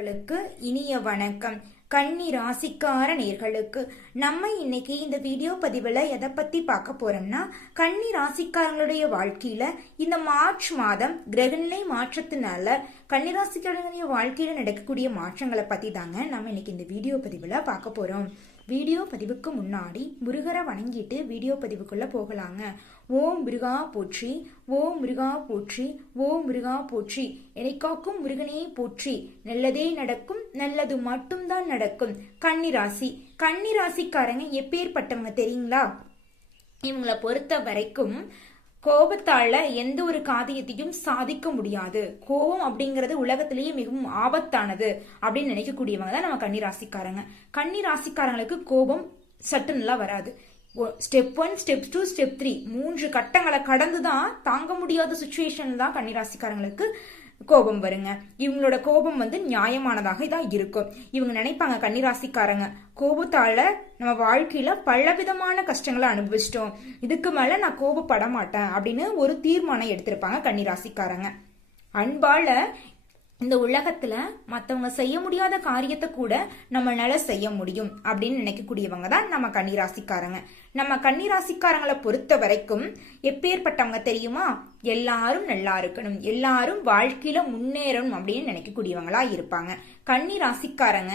நேர்களுக்கு இனிய வணக்கம். கன்னி ராசிக்கார நேர்களுக்கு நம்ம இன்னைக்கு இந்த வீடியோ பதிவில் எதை பத்தி பார்க்க போறோம்னா கன்னி ராசிக்காரங்களுடைய வாழ்க்கையில இந்த மார்ச் மாதம் கிரகநிலை மாற்றத்தினால கன்னி ராசிக்காரங்களுடைய வாழ்க்கையில நடக்கக்கூடிய மாற்றங்களை பத்தி தாங்க நம்ம இன்னைக்கு இந்த வீடியோ பதிவில் பார்க்க போறோம். வீடியோ பதிவுக்கு முன்னாடி முருகரை வணங்கிட்டு வீடியோ பதிவுக்குள்ளே போகலாங்க. ஓம் முருகா போற்றி ஓம் முருகா போற்றி ஓம் முருகா போற்றி. எனைக்காக்கும் முருகனே போற்றி. நல்லதே நடக்கும் நல்லது மட்டும்தான் நடக்கும். கன்னிராசி. கன்னிராசிக்காரங்க எப்பேற்பட்டவங்க தெரியுங்களா? இவங்களை பொறுத்த வரைக்கும் கோபத்தால எந்த ஒரு காரியத்தையும் சாதிக்க முடியாது. கோபம் அப்படிங்கிறது உலகத்திலேயே மிகவும் ஆபத்தானது அப்படின்னு நினைக்கக்கூடியவங்க தான் நம்ம கன்னி ராசிக்காரங்க கன்னி ராசிக்காரங்களுக்கு கோபம் சட்டுன்னுலாம் வராது. Step one step two step three மூன்று கட்டங்களை கடந்து தான் தாங்க முடியாத சுச்சுவேஷன் தான் கன்னிராசிக்காரங்களுக்கு கோபம் வருங்க. இவங்களோட கோபம் வந்து நியாயமானதாக தான் இருக்கும். இவங்க நினைப்பாங்க கன்னிராசிக்காரங்க கோபத்தால நம்ம வாழ்க்கையில பலவிதமான கஷ்டங்களை அனுபவிச்சிட்டோம். இதுக்கு மேல நான் கோபப்பட மாட்டேன் அப்படின்னு ஒரு தீர்மானம் எடுத்திருப்பாங்க கன்னிராசிக்காரங்க. அன்பால இந்த உலகத்துல மற்றவங்க செய்ய முடியாத காரியத்தை கூட நம்மளால செய்ய முடியும் அப்படின்னு நினைக்கக்கூடியவங்க தான் நம்ம கன்னிராசிக்காரங்க. நம்ம கன்னிராசிக்காரங்களை பொறுத்த வரைக்கும் எப்பேற்பட்டவங்க தெரியுமா? எல்லாரும் நல்லா இருக்கணும். எல்லாரும் வாழ்க்கையில முன்னேறணும் அப்படின்னு நினைக்கக்கூடியவங்களா இருப்பாங்க. கன்னி ராசிக்காரங்க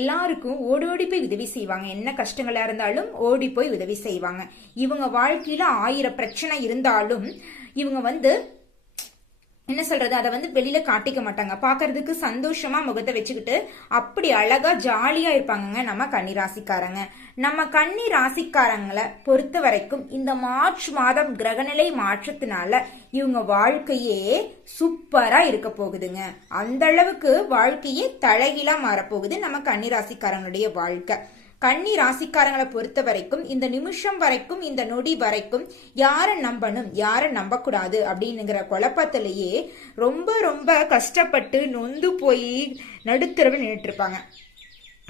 எல்லாருக்கும் ஓடி ஓடி போய் உதவி செய்வாங்க. என்ன கஷ்டங்களா இருந்தாலும் ஓடி போய் உதவி செய்வாங்க. இவங்க வாழ்க்கையில ஆயிரம் பிரச்சனை இருந்தாலும் இவங்க வந்து என்ன சொல்றது? அதை வந்து வெளியில காட்டிக்க மாட்டாங்க. பாக்குறதுக்கு சந்தோஷமா முகத்தை வச்சுக்கிட்டு அப்படி அழகா ஜாலியா இருப்பாங்கங்க நம்ம கன்னி ராசிக்காரங்க நம்ம கன்னி ராசிக்காரங்களை பொறுத்த வரைக்கும் இந்த மார்ச் மாதம் கிரகநிலை மாற்றத்தினால இவங்க வாழ்க்கையே சூப்பரா இருக்க போகுதுங்க. அந்த அளவுக்கு வாழ்க்கையே தலைகீழா மாறப்போகுது நம்ம கன்னி ராசிக்காரங்களுடைய வாழ்க்கை. கன்னி ராசிக்காரங்களை பொறுத்த வரைக்கும் இந்த நிமிஷம் வரைக்கும் இந்த நொடி வரைக்கும் யாரை நம்பணும் யாரை நம்பக்கூடாது அப்படின்னுங்கிற குழப்பத்திலேயே ரொம்ப ரொம்ப கஷ்டப்பட்டு நொந்து போய் நடுத்தரவு நின்றுட்டு இருப்பாங்க.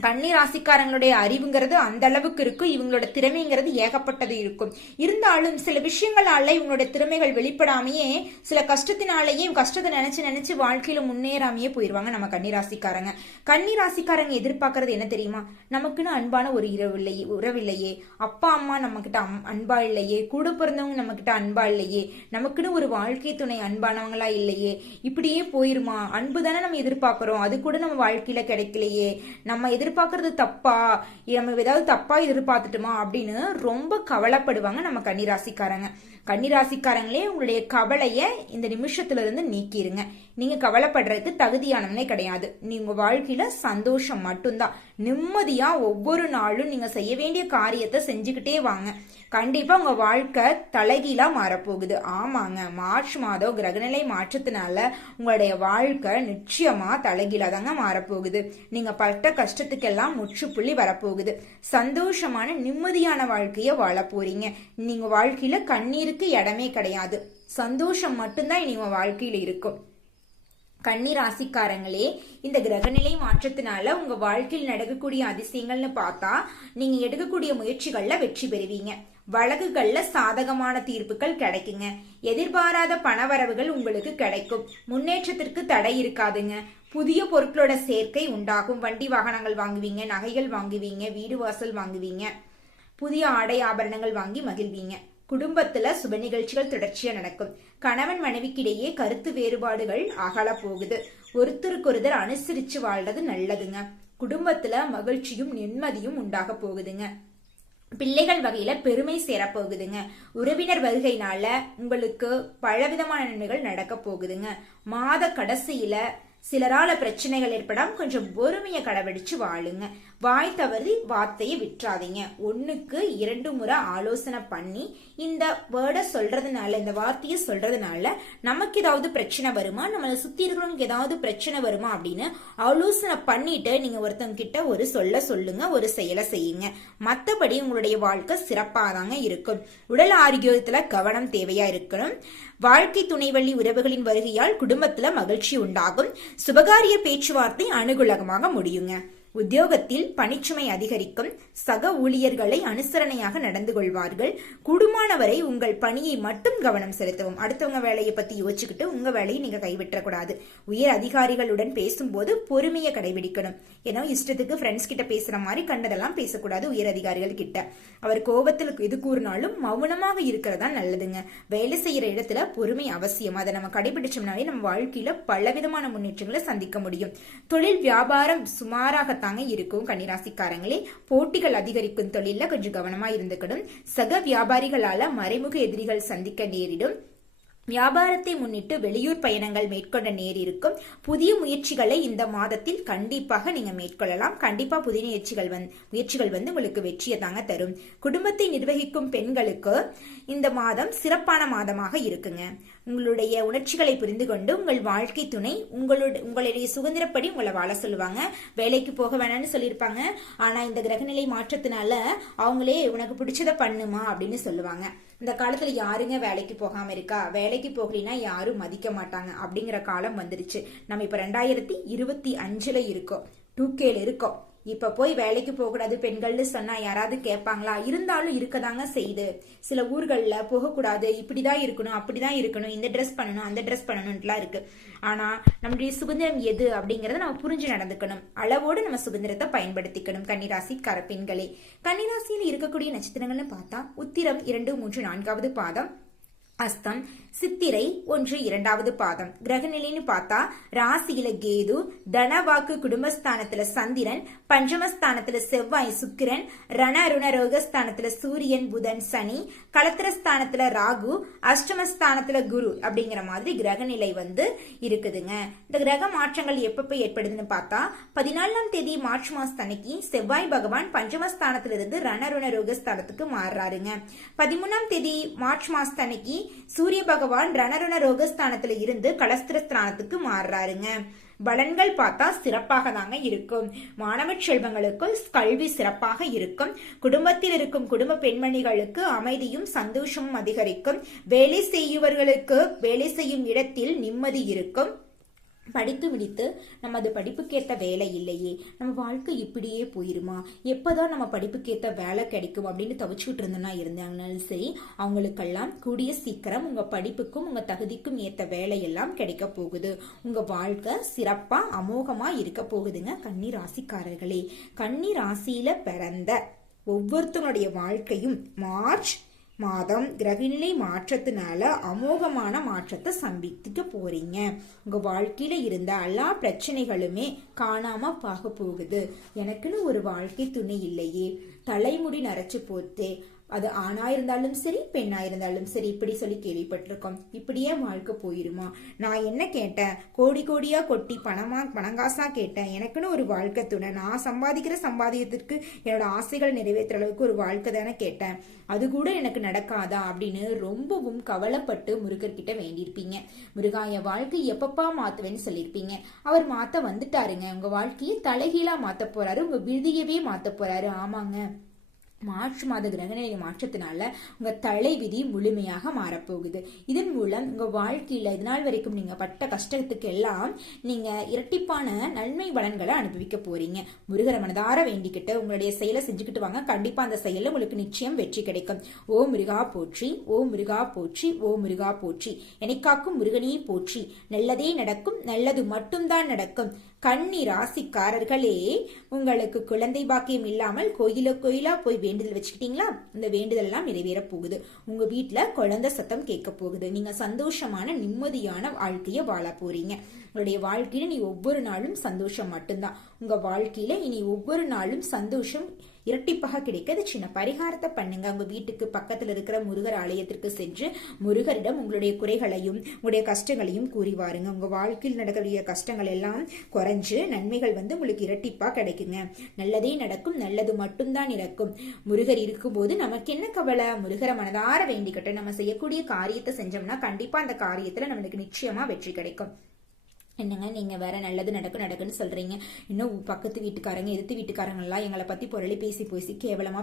கன்னி ராசிக்காரங்களுடைய அறிவுங்கிறது அந்த அளவுக்கு இருக்கும். இவங்களோட திறமைங்கிறது ஏகப்பட்டது இருக்கும். இருந்தாலும் சில விஷயங்களால இவங்களோட திறமைகள் வெளிப்படாமையே சில கஷ்டத்தினாலேயே கஷ்டத்தை நினைச்சு நினைச்சு வாழ்க்கையில முன்னேறாமையே போயிருவாங்க நம்ம கன்னி ராசிக்காரங்க. கன்னி ராசிக்காரங்க எதிர்பார்க்கறது என்ன தெரியுமா? நமக்குன்னு அன்பான ஒரு இரவு இல்லையே உறவில்லையே அப்பா அம்மா நம்ம கிட்ட அன்பா இல்லையே. கூட பிறந்தவங்க நம்ம கிட்ட அன்பா இல்லையே. நமக்குன்னு ஒரு வாழ்க்கை துணை அன்பானவங்களா இல்லையே. இப்படியே போயிருமா? அன்பு தானே நம்ம எதிர்பார்க்கிறோம். அது கூட நம்ம வாழ்க்கையில கிடைக்கலையே. நம்ம எதிர் எதிர்பார்க்கறது தப்பா? நம்ம ஏதாவது தப்பா எதிர்பார்த்துட்டுமா? அப்படின்னு ரொம்ப கவலைப்படுவாங்க நம்ம கன்னிராசிக்காரங்க. கன்னிராசிக்காரங்களே உங்களுடைய கவலைய இந்த நிமிஷத்துல இருந்து நீக்கிருங்க. நீங்க கவலைப்படுறதுக்கு தகுதியானவனே கிடையாது. நீங்க வாழ்க்கையில சந்தோஷம் மட்டும்தான். நிம்மதியா ஒவ்வொரு நாளும் நீங்க செய்ய வேண்டிய காரியத்தை செஞ்சுக்கிட்டே வாங்க. கண்டிப்பா உங்க வாழ்க்கை தலைகீழா மாறப்போகுது. ஆமாங்க மார்ச் மாதம் கிரகநிலை மாற்றத்தினால உங்களுடைய வாழ்க்கை நிச்சயமா தலைகீழா தாங்க மாறப்போகுது. நீங்க பட்ட கஷ்டத்துக்கெல்லாம் முற்றுப்புள்ளி வரப்போகுது. சந்தோஷமான நிம்மதியான வாழ்க்கைய வாழ போறீங்க. நீங்க வாழ்க்கையில கண்ணீருக்கு இடமே கிடையாது. சந்தோஷம் மட்டும்தான் இனி உங்க வாழ்க்கையில இருக்கும். கன்னி ராசிக்காரங்களே இந்த கிரகநிலை மாற்றத்தினால உங்க வாழ்க்கையில் நடக்கக்கூடிய அதிசயங்கள்னு பார்த்தா நீங்க எடுக்கக்கூடிய முயற்சிகள்ல வெற்றி பெறுவீங்க. வழக்குகள்ல சாதகமான தீர்ப்புகள் கிடைக்குங்க. எதிர்பாராத பணவரவுகள் உங்களுக்கு கிடைக்கும். முன்னேற்றத்திற்கு தடை இருக்காதுங்க. புதிய பொருட்களோட சேர்க்கை உண்டாகும். வண்டி வாகனங்கள் வாங்குவீங்க நகைகள் வாங்குவீங்க வீடு வாசல் வாங்குவீங்க. புதிய ஆடை ஆபரணங்கள் வாங்கி மகிழ்வீங்க. குடும்பத்துல சுப நிகழ்ச்சிகள் தொடர்ச்சியா நடக்கும். கணவன் மனைவிக்கிடையே கருத்து வேறுபாடுகள் அகல போகுது ஒருத்தருக்கொருத்தர் அனுசரிச்சு வாழ்றது நல்லதுங்க. குடும்பத்துல மகிழ்ச்சியும் நிம்மதியும் உண்டாக போகுதுங்க. பிள்ளைகள் வகையில பெருமை சேரப்போகுதுங்க உறவினர் வருகையினால உங்களுக்கு பலவிதமான நன்மைகள் நடக்க போகுதுங்க. மாத கடைசியில சிலரால பிரச்சனைகள் ஏற்படாம கொஞ்சம் பொறுமையை கடைபிடிச்சு வாழுங்க. வாய் தவறி வார்த்தையை விட்டுறாதீங்க. ஒண்ணுக்கு இரண்டு முறை ஆலோசனை பண்ணி இந்த வேர்டை சொல்றதுனால இந்த வார்த்தையை சொல்றதுனால நமக்கு ஏதாவது பிரச்சனை வருமா? நம்மளை சுத்தி இருக்கிறவங்களுக்கு ஏதாவது பிரச்சனை வருமா அப்படின்னு ஆலோசனை பண்ணிட்டு நீங்க ஒருத்தவங்க கிட்ட ஒரு சொல்ல சொல்லுங்க ஒரு செயலை செய்யுங்க. மத்தபடி உங்களுடைய வாழ்க்கை சிறப்பாக தாங்க இருக்கும். உடல் ஆரோக்கியத்துல கவனம் தேவையா இருக்கணும். வாழ்க்கை துணைவள்ளி உறவுகளின் வருகையால் குடும்பத்துல மகிழ்ச்சி உண்டாகும். சுபகாரிய பேச்சுவார்த்தை அனுகூலமாக முடியுங்க. உத்தியோகத்தில் பணிச்சுமை அதிகரிக்கும். சக ஊழியர்களை அனுசரணையாக நடந்து கொள்வார்கள். குடுமானவரை உங்கள் பணியை மட்டும் கவனம் செலுத்தவும். அடுத்தவங்க வேலையை பத்தி யோசிச்சுக்கிட்டு உங்க வேலையை நீங்க கைவிட்டக்கூடாது. உயர் அதிகாரிகளுடன் பேசும்போது பொறுமையை கடைபிடிக்கணும். ஏன்னா இஷ்டத்துக்கு ஃப்ரெண்ட்ஸ் கிட்ட பேசுற மாதிரி கண்டதெல்லாம் பேசக்கூடாது உயர் அதிகாரிகள் கிட்ட. அவர் கோபத்தில் இது கூறினாலும் மௌனமாக இருக்கிறதா நல்லதுங்க. வேலை செய்யற இடத்துல பொறுமை அவசியம். அதை நம்ம கடைபிடிச்சோம்னாலே நம்ம வாழ்க்கையில பலவிதமான முன்னேற்றங்களை சந்திக்க முடியும். தொழில் வியாபாரம் தாங்க இருக்கும் கன்னிராசிக்காரங்களே. போட்டிகள் அதிகரிக்கும் தொழில கொஞ்சம் கவனமா இருந்துக்கணும். சக வியாபாரிகளால மறைமுக எதிரிகள் சந்திக்க நேரிடும். வியாபாரத்தை முன்னிட்டு வெளியூர் பயணங்கள் மேற்கொள்ள நேரிருக்கும் புதிய முயற்சிகளை இந்த மாதத்தில் கண்டிப்பாக நீங்க மேற்கொள்ளலாம். கண்டிப்பா புதிய முயற்சிகள் வந்து முயற்சிகள் வந்து உங்களுக்கு வெற்றியை தாங்க தரும். குடும்பத்தை நிர்வகிக்கும் பெண்களுக்கு இந்த மாதம் சிறப்பான மாதமாக இருக்குங்க. உங்களுடைய உணர்ச்சிகளை புரிந்து கொண்டு உங்கள் வாழ்க்கை துணை உங்களுடைய உங்களுடைய சுதந்திரப்படி உங்களை வாழ சொல்லுவாங்க. வேலைக்கு போக வேணாம்னு சொல்லியிருப்பாங்க. ஆனா இந்த கிரகநிலை மாற்றத்தினால அவங்களே உனக்கு பிடிச்சத பண்ணுமா அப்படின்னு சொல்லுவாங்க. இந்த காலத்துல யாருங்க வேலைக்கு போகாம இருக்கா? வேலைக்கு போகலினா யாரும் மதிக்க மாட்டாங்க அப்படிங்கிற காலம் வந்துருச்சு. நம்ம இப்ப ரெண்டாயிரத்தி இருபத்தி அஞ்சுல இருக்கோம். டூ கேல இருக்கோம். இப்ப போய் வேலைக்கு போகக்கூடாது பெண்கள்னு சொன்னா யாராவது கேட்பாங்களா? இருந்தாலும் இருக்கதாங்க செய்யுது. சில ஊர்கள்ல போகக்கூடாது இப்படிதான் இருக்கணும் அப்படிதான் இருக்கணும் இந்த ட்ரெஸ் பண்ணணும் அந்த ட்ரெஸ் பண்ணணும்ட்டுலாம் இருக்கு. ஆனா நம்முடைய சுதந்திரம் எது அப்படிங்கறத நம்ம புரிஞ்சு நடந்துக்கணும். அளவோடு நம்ம சுதந்திரத்தை பயன்படுத்திக்கணும் கன்னிராசிக்கார பெண்களே. கன்னிராசியில் இருக்கக்கூடிய நட்சத்திரங்கள்னு பார்த்தா உத்திரம் இரண்டு மூன்று நான்காவது பாதம் அஸ்தம் சித்திரை ஒன்று இரண்டாவது பாதம். கிரகநிலைன்னு பார்த்தா ராசியில கேது தனவாக்கு குடும்பஸ்தானத்துல சந்திரன் பஞ்சமஸ்தானத்துல செவ்வாய் சுக்கிரன் ரண ருண ரோகஸ்தானத்துல சூரியன் புதன் சனி கலத்திரஸ்தானத்துல ராகு அஷ்டமஸ்தானத்துல குரு அப்படிங்கிற மாதிரி கிரகநிலை வந்து இருக்குதுங்க. இந்த கிரக மாற்றங்கள் எப்பப்ப ஏற்படுதுன்னு பார்த்தா பதினாலாம் தேதி மார்ச் மாசத்தன்னைக்கு செவ்வாய் பகவான் பஞ்சமஸ்தானத்திலிருந்து ரணருண ரோகஸ்தானத்துக்கு மாறுறாருங்க. பதிமூணாம் தேதி மார்ச் மாசத்தன்னைக்கு சூரிய பகவான் பகவான் ரணருண ரோகஸ்தானத்துல இருந்து கலஸ்திரஸ்தானத்துக்கு மாறுறாருங்க. பலன்கள் பார்த்தா சிறப்பாக தாங்க இருக்கும். மாணவ செல்வங்களுக்கு கல்வி சிறப்பாக இருக்கும். குடும்பத்தில் இருக்கும் குடும்ப பெண்மணிகளுக்கு அமைதியும் சந்தோஷமும் அதிகரிக்கும். வேலை செய்யுவர்களுக்கு வேலை செய்யும் இடத்தில் நிம்மதி இருக்கும். படித்து முடித்து நம்ம அது படிப்புக்கேற்ற வேலை இல்லையே. நம்ம வாழ்க்கை இப்படியே போயிருமா? எப்போதான் நம்ம படிப்புக்கேற்ற வேலை கிடைக்கும் அப்படின்னு தவிச்சுக்கிட்டு இருந்தோன்னா இருந்தாங்கனாலும் சரி அவங்களுக்கெல்லாம் கூடிய சீக்கிரம் உங்கள் படிப்புக்கும் உங்கள் தகுதிக்கும் ஏற்ற வேலையெல்லாம் கிடைக்க போகுது. உங்கள் வாழ்க்கை சிறப்பாக அமோகமாக இருக்க போகுதுங்க கன்னி ராசிக்காரர்களே. கன்னி ராசியில் பிறந்த ஒவ்வொருத்தனுடைய வாழ்க்கையும் மார்ச் மாதம் கிரகநிலை மாற்றத்தினால அமோகமான மாற்றத்தை சந்திக்க போறீங்க. உங்க வாழ்க்கையில இருந்த எல்லா பிரச்சனைகளுமே காணாம பார்க்க போகுது. எனக்குன்னு ஒரு வாழ்க்கை துணை இல்லையே. தலைமுடி நரைச்சு போத்தே அது ஆணா இருந்தாலும் சரி பெண்ணா இருந்தாலும் சரி இப்படி சொல்லி கேள்விப்பட்டிருக்கோம். இப்படியே வாழ்க்கை போயிருமா? நான் என்ன கேட்டேன்? கோடி கோடியா கொட்டி பணமா பணங்காசா கேட்டேன். எனக்குன்னு ஒரு வாழ்க்கை துணை. நான் சம்பாதிக்கிற சம்பாதியத்திற்கு என்னோட ஆசைகள் நிறைவேற்ற அளவுக்கு ஒரு வாழ்க்கை தானே கேட்டேன். அது கூட எனக்கு நடக்காதா அப்படின்னு ரொம்பவும் கவலைப்பட்டு முருகர்கிட்ட வேண்டியிருப்பீங்க. முருகா என் வாழ்க்கை எப்பப்பா மாத்துவேன்னு சொல்லியிருப்பீங்க. அவர் மாத்த வந்துட்டாருங்க. உங்க வாழ்க்கையை தலைகீழா மாத்த போறாரு. உங்க விருதியவே மாத்த போறாரு. ஆமாங்க. மார்ச் மாத கிரகநிலை மாற்றத்தினால உங்க தலைவிதி முழுமையாக மாறப்போகுது. இதன் மூலம் உங்க வாழ்க்கையில இது நாள் வரைக்கும் நீங்க பட்ட கஷ்டத்துக்கு எல்லாம் நீங்க இரட்டிப்பான நன்மை பலன்களை அனுபவிக்க போறீங்க. முருகரை மனதார வேண்டிக்கிட்டு உங்களுடைய செயலை செஞ்சுக்கிட்டு வாங்க. கண்டிப்பா அந்த செயலில் உங்களுக்கு நிச்சயம் வெற்றி கிடைக்கும். ஓ முருகா போற்றி ஓ முருகா போற்றி ஓ முருகா போற்றி. எனக்காக்கும் முருகனே போற்றி. நல்லதே நடக்கும் நல்லது மட்டும்தான் நடக்கும். கன்னி ராசிக்காரர்களே உங்களுக்கு குழந்தை பாக்கியம் இல்லாமல் கோயில கோயிலா போய் வேண்டுதல் வச்சுக்கிட்டீங்களா? இந்த வேண்டுதல் எல்லாம் நிறைவேற போகுது. உங்க வீட்டுல குழந்தை சத்தம் கேட்க போகுது. நீங்க சந்தோஷமான நிம்மதியான வாழ்க்கைய வாழ போறீங்க. உங்களுடைய வாழ்க்கையில நீ ஒவ்வொரு நாளும் சந்தோஷம் மட்டும்தான். உங்க வாழ்க்கையில இனி ஒவ்வொரு நாளும் சந்தோஷம் இரட்டிப்பாக கிடைக்கிறது சின்ன பரிகாரத்தை பண்ணுங்க. உங்க வீட்டுக்கு பக்கத்துல இருக்கிற முருகர் ஆலயத்திற்கு சென்று முருகரிடம் உங்களுடைய குறைகளையும் உங்களுடைய கஷ்டங்களையும் கூறி வாருங்க. உங்க வாழ்க்கையில் நடக்கக்கூடிய கஷ்டங்கள் எல்லாம் குறைஞ்சு நன்மைகள் வந்து உங்களுக்கு இரட்டிப்பா கிடைக்குங்க. நல்லதே நடக்கும் நல்லது மட்டும்தான் நடக்கும். முருகர் இருக்கும்போது நமக்கு என்ன கவலை? முருகரை மனதார வேண்டிக்கிட்டு நம்ம செய்யக்கூடிய காரியத்தை செஞ்சோம்னா கண்டிப்பா அந்த காரியத்துல நம்மளுக்கு நிச்சயமா வெற்றி கிடைக்கும். என்னங்க நீங்கள் வேற நல்லது நடக்கும் நடக்குன்னு சொல்கிறீங்க இன்னும் பக்கத்து வீட்டுக்காரங்க எதிர்த்து வீட்டுக்காரங்கெல்லாம் எங்களை பற்றி புரளி பேசி பேசி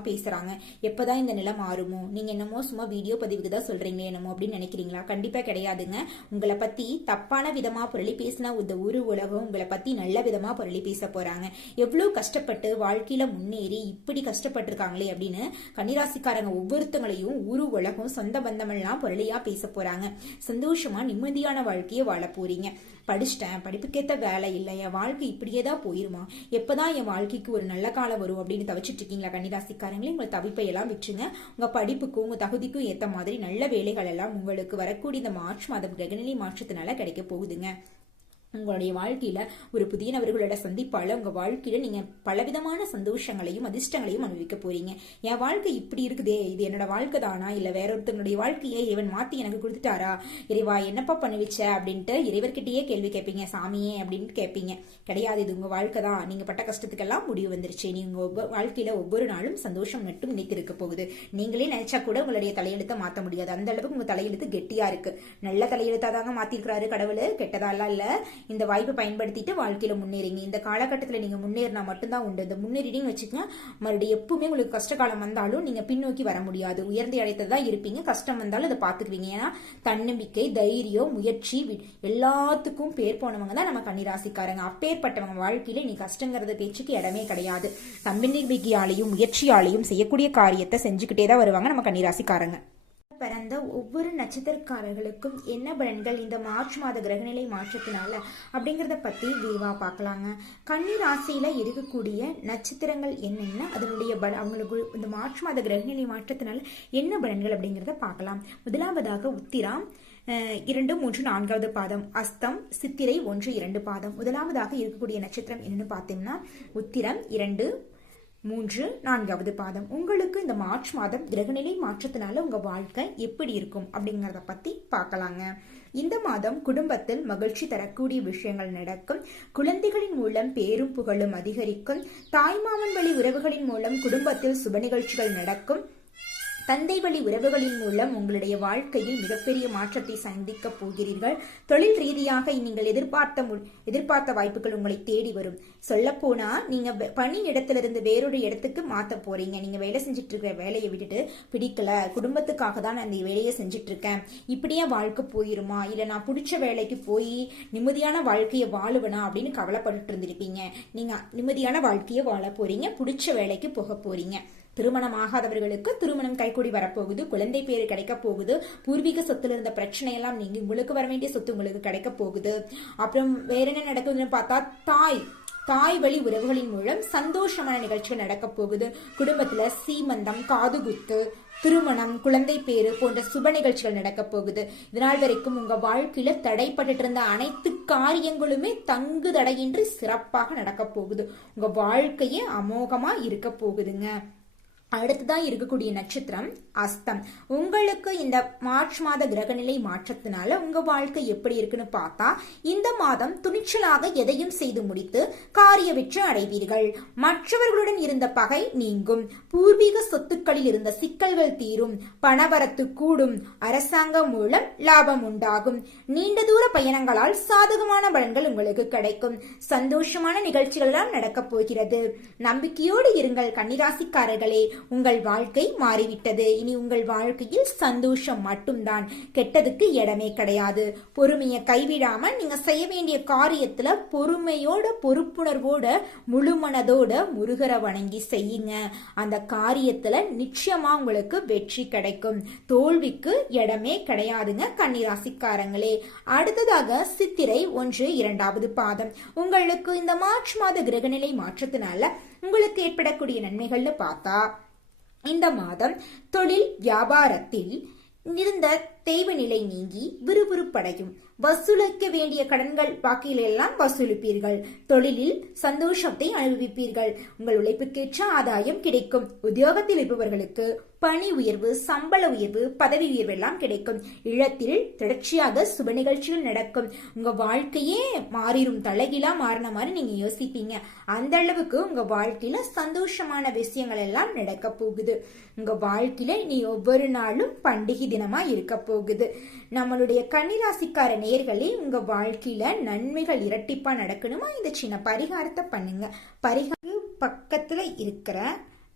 பேசுகிறாங்க எப்போ தான் இந்த நிலை மாறுமோ? நீங்கள் என்னமோ சும்மா வீடியோ பதிவுக்கு தான் சொல்கிறீங்க என்னமோ அப்படின்னு நினைக்கிறீங்களா? கண்டிப்பாக கிடையாதுங்க. உங்களை பற்றி தப்பான விதமாக புரளி பேசினா இந்த ஊரு உலகம் உங்களை பற்றி நல்ல விதமாக புரளி பேச போகிறாங்க எவ்வளோ கஷ்டப்பட்டு வாழ்க்கையில் முன்னேறி இப்படி கஷ்டப்பட்டிருக்காங்களே அப்படின்னு கன்னிராசிக்காரங்க ஒவ்வொருத்தங்களையும் ஊரு உலகம் சொந்த பந்தமெல்லாம் புரளியாக பேச போகிறாங்க சந்தோஷமாக நிம்மதியான வாழ்க்கையை வாழ போகிறீங்க படிச்சுட்டு படிச்சிட்டேன் படிப்புக்கேற்ற வேலை இல்லை என் வாழ்க்கை இப்படியே தான் போயிருமா? எப்போதான் என் வாழ்க்கைக்கு ஒரு நல்ல காலம் வரும் அப்படின்னு தவிச்சிட்டு இருக்கீங்களா கன்னிராசிக்காரங்களே? உங்கள் தவிப்பை எல்லாம் விட்டுருங்க. உங்க படிப்புக்கும் உங்க தகுதிக்கும் ஏற்ற மாதிரி நல்ல வேலைகள் எல்லாம் உங்களுக்கு வரக்கூடிய இந்த மார்ச் மாதம் கிரகநிலை மாற்றத்தினால கிடைக்க போகுதுங்க. உங்களுடைய வாழ்க்கையில ஒரு புதிய நபர்களோட சந்திப்பால உங்க வாழ்க்கையில நீங்க பலவிதமான சந்தோஷங்களையும் அதிர்ஷ்டங்களையும் அனுபவிக்க போறீங்க. என் வாழ்க்கை இப்படி இருக்குதே இது என்னோட வாழ்க்கை தானா? இல்ல வேற ஒருத்தவங்களுடைய வாழ்க்கையை இவன் மாத்தி எனக்கு கொடுத்துட்டாரா? இறைவா என்னப்பா பண்ணி வச்ச? அப்படின்ட்டு இறைவர்கிட்டயே கேள்வி கேட்பீங்க. சாமியே அப்படின்னு கேட்பீங்க. கிடையாது இது உங்க வாழ்க்கை தான். நீங்க பட்ட கஷ்டத்துக்கெல்லாம் முடிவு வந்துருச்சு. நீங்க வாழ்க்கையில ஒவ்வொரு நாளும் சந்தோஷம் மட்டும் நினைத்திருக்க போகுது. நீங்களே நினைச்சா கூட உங்களுடைய தலையெழுத்தை மாத்த முடியாது. அந்த அளவுக்கு உங்க தலையெழுத்து கெட்டியா இருக்கு. நல்ல தலையெழுத்தா தாங்க மாத்திருக்கிறாரு கடவுள். கெட்டதாலாம் இல்ல. இந்த வாய்ப்பை பயன்படுத்திட்டு வாழ்க்கையில முன்னேறிங்க. இந்த காலகட்டத்தில் நீங்க முன்னேறினா மட்டும்தான் உண்டு. இந்த முன்னேறினு வச்சுக்கோங்க. மறுபடியும் எப்பவுமே உங்களுக்கு கஷ்ட காலம் வந்தாலும் நீங்க பின்னோக்கி வர முடியாது. உயர்ந்த இடத்துல தான் இருப்பீங்க. கஷ்டம் வந்தாலும் அதை பார்த்துக்குவீங்க. ஏன்னா தன்னம்பிக்கை தைரியம் முயற்சி எல்லாத்துக்கும் பேர் போனவங்க தான் நம்ம கன்னிராசிக்காரங்க. அப்பேற்பட்டவங்க வாழ்க்கையில நீ கஷ்டங்கிறத பேச்சுக்கு இடமே கிடையாது. தம்பி தன்னம்பிக்கையாலையும் முயற்சியாலையும் செய்யக்கூடிய காரியத்தை செஞ்சுக்கிட்டே தான் வருவாங்க நம்ம கன்னிராசிக்காரங்க. பிறந்த ஒவ்வொரு நட்சத்திரக்காரர்களுக்கும் என்ன பலன்கள் இந்த மார்ச் மாத கிரகநிலை மாற்றத்தினால அப்படிங்கிறத பத்தி விரிவா பார்க்கலாங்க. கன்னி ராசியில இருக்கக்கூடிய நட்சத்திரங்கள் என்னென்ன? அதனுடைய பல அவங்களுக்கு இந்த மார்ச் மாத கிரகநிலை மாற்றத்தினால என்ன பலன்கள் அப்படிங்கிறத பார்க்கலாம். முதலாவதாக உத்திராம் இரண்டு மூன்று நான்காவது பாதம். அஸ்தம் சித்திரை ஒன்று இரண்டு பாதம். முதலாவதாக இருக்கக்கூடிய நட்சத்திரம் என்னன்னு பார்த்தீங்கன்னா உத்திரம் இரண்டு மூன்று நான்காவது பாதம். உங்களுக்கு இந்த மார்ச் மாதம் கிரகநிலை மாற்றத்தினால உங்க வாழ்க்கை எப்படி இருக்கும் அப்படிங்கறத பத்தி பார்க்கலாங்க. இந்த மாதம் குடும்பத்தில் மகிழ்ச்சி தரக்கூடிய விஷயங்கள் நடக்கும். குழந்தைகளின் மூலம் பேரும் புகழும் அதிகரிக்கும். தாய்மாமன் வழி உறவுகளின் மூலம் குடும்பத்தில் சுப நிகழ்ச்சிகள் நடக்கும். தந்தை வழி உறவுகளின் மூலம் உங்களுடைய வாழ்க்கையில் மிகப்பெரிய மாற்றத்தை சந்திக்க போகிறீர்கள். தொழில் ரீதியாக நீங்கள் எதிர்பார்த்த மு- எதிர்பார்த்த வாய்ப்புகள் உங்களை தேடி வரும். சொல்லப்போனா நீங்க பணி இடத்திலிருந்து வேறொரு இடத்துக்கு மாற்ற போறீங்க. நீங்க வேலை செஞ்சுட்டு இருக்கிற வேலையை விட்டுட்டு பிடிக்கல. குடும்பத்துக்காக தான் நான் இந்த வேலையை செஞ்சுட்டு இருக்கேன் இப்படியே வாழ்க்கை போயிருமா? இல்லை நான் பிடிச்ச வேலைக்கு போய் நிம்மதியான வாழ்க்கையை வாழுவனா அப்படின்னு கவலைப்பட்டுட்டு இருந்திருப்பீங்க நீங்கள் நிம்மதியான வாழ்க்கையை வாழ போகிறீங்க பிடிச்ச வேலைக்கு போக போகிறீங்க திருமணமாகாதவர்களுக்கு திருமணம் கைக்கூடி வரப்போகுது குழந்தை பேரு கிடைக்க போகுது பூர்வீக சொத்துல இருந்த பிரச்சனை எல்லாம் நீங்க உங்களுக்கு வர வேண்டிய சொத்து உங்களுக்கு கிடைக்க போகுது. அப்புறம் வேற என்ன நடக்குதுன்னு பார்த்தா தாய் தாய் வழி உறவுகளின் மூலம் சந்தோஷமான நிகழ்ச்சிகள் நடக்க போகுது. குடும்பத்துல சீமந்தம் காதுகுத்து திருமணம் குழந்தை பேரு போன்ற சுப நிகழ்ச்சிகள் நடக்க போகுது. இதனால் வரைக்கும் உங்க வாழ்க்கையில தடைப்பட்டுட்டு இருந்த அனைத்து காரியங்களுமே தங்கு தடையின்றி சிறப்பாக நடக்க போகுது. உங்க வாழ்க்கையே அமோகமா இருக்க போகுதுங்க. அடுத்ததான் இருக்கக்கூடிய நட்சத்திரம் அஸ்தம். உங்களுக்கு இந்த மார்ச் மாத கிரகநிலை மாற்றத்தினால உங்க வாழ்க்கை எப்படி இருக்குன்னு பார்த்தா இந்த மாதம் துணிச்சலாக எதையும் செய்து முடித்து காரிய வெற்றி அடைவீர்கள். மற்றவர்களுடன் இருந்த பகை நீங்கும். பூர்வீக சொத்துக்களில் இருந்த சிக்கல்கள் தீரும். பணவரத்து கூடும். அரசாங்கம் மூலம் லாபம் உண்டாகும். நீண்ட தூர பயணங்களால் சாதகமான பலன்கள் உங்களுக்கு கிடைக்கும். சந்தோஷமான நிகழ்ச்சிகள் எல்லாம் நடக்கப் போகிறது. நம்பிக்கையோடு இருங்கள் கன்னிராசிக்காரர்களே. உங்கள் வாழ்க்கை மாறிவிட்டது. இனி உங்கள் வாழ்க்கையில் சந்தோஷம் மட்டும்தான். கெட்டதுக்கு இடமே கிடையாது. பொறுமையை கைவிடாம நீங்க செய்ய வேண்டிய காரியத்துல பொறுமையோட பொறுப்புணர்வோட முழு மனதோட முருகரை வணங்கி செய்யுங்க. அந்த காரியத்துல நிச்சயமா உங்களுக்கு வெற்றி கிடைக்கும். தோல்விக்கு இடமே கிடையாதுங்க கன்னிராசிக்காரங்களே. அடுத்ததாக சித்திரை ஒன்று இரண்டாவது பாதம். உங்களுக்கு இந்த மார்ச் மாத கிரகநிலை மாற்றத்தினால உங்களுக்கு ஏற்படக்கூடிய நன்மைகள்னு பார்த்தா இந்த மாதம் தொழில் வியாபாரத்தில் இருந்த தெய்வ நிலை நீங்கி விறுவிறுப்படையும். வசூலிக்க வேண்டிய கடன்கள் பாக்கியில் வசூலிப்பீர்கள். தொழிலில் சந்தோஷத்தை அனுபவிப்பீர்கள். உங்கள் உழைப்புக்கேற்ற ஆதாயம் கிடைக்கும். உத்தியோகத்தில் இருப்பவர்களுக்கு பணி உயர்வு சம்பள உயர்வு பதவி உயர்வு எல்லாம் கிடைக்கும். இல்லத்தில் தொடர்ச்சியாக சுப நிகழ்ச்சிகள் நடக்கும். உங்க வாழ்க்கையே மாறிடும் தலைகீழா மாறின மாதிரி நீங்க யோசிப்பீங்க. அந்த அளவுக்கு உங்க வாழ்க்கையில சந்தோஷமான விஷயங்கள் எல்லாம் நடக்க போகுது. உங்க வாழ்க்கையில நீ ஒவ்வொரு நாளும் பண்டிகை தினமா இருக்க போகுது போகுது. நம்மளுடைய கன்னிராசிக்கார நேர்களே உங்க வாழ்க்கையில நன்மைகள் இரட்டிப்பா நடக்கணுமா? இந்த சின்ன பரிகாரத்தை பண்ணுங்க. பரிகாரம் பக்கத்துல இருக்கிற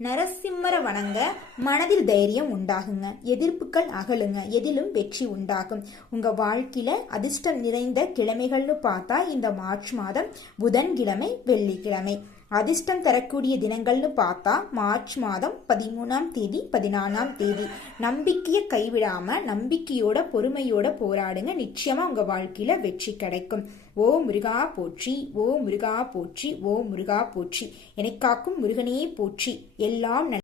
நரசிம்மர வணங்க மனதில் தைரியம் உண்டாகுங்க. எதிர்ப்புகள் அகலுங்க. எதிலும் வெற்றி உண்டாகும். உங்க வாழ்க்கையில அதிர்ஷ்டம் நிறைந்த கிழமைகள்னு பார்த்தா இந்த மார்ச் மாதம் புதன்கிழமை வெள்ளிக்கிழமை. அதிர்ஷ்டம் தரக்கூடிய தினங்கள்னு பார்த்தா மார்ச் மாதம் பதிமூணாம் தேதி பதினாலாம் தேதி. நம்பிக்கையை கைவிடாம நம்பிக்கையோட பொறுமையோட போராடுங்க. நிச்சயமா உங்க வாழ்க்கையில வெற்றி கிடைக்கும். ஓ முருகா போற்றி ஓ முருகா போற்றி ஓ முருகா போற்றி. என்னை காக்கும் முருகனே போற்றி. எல்லாம் நன்-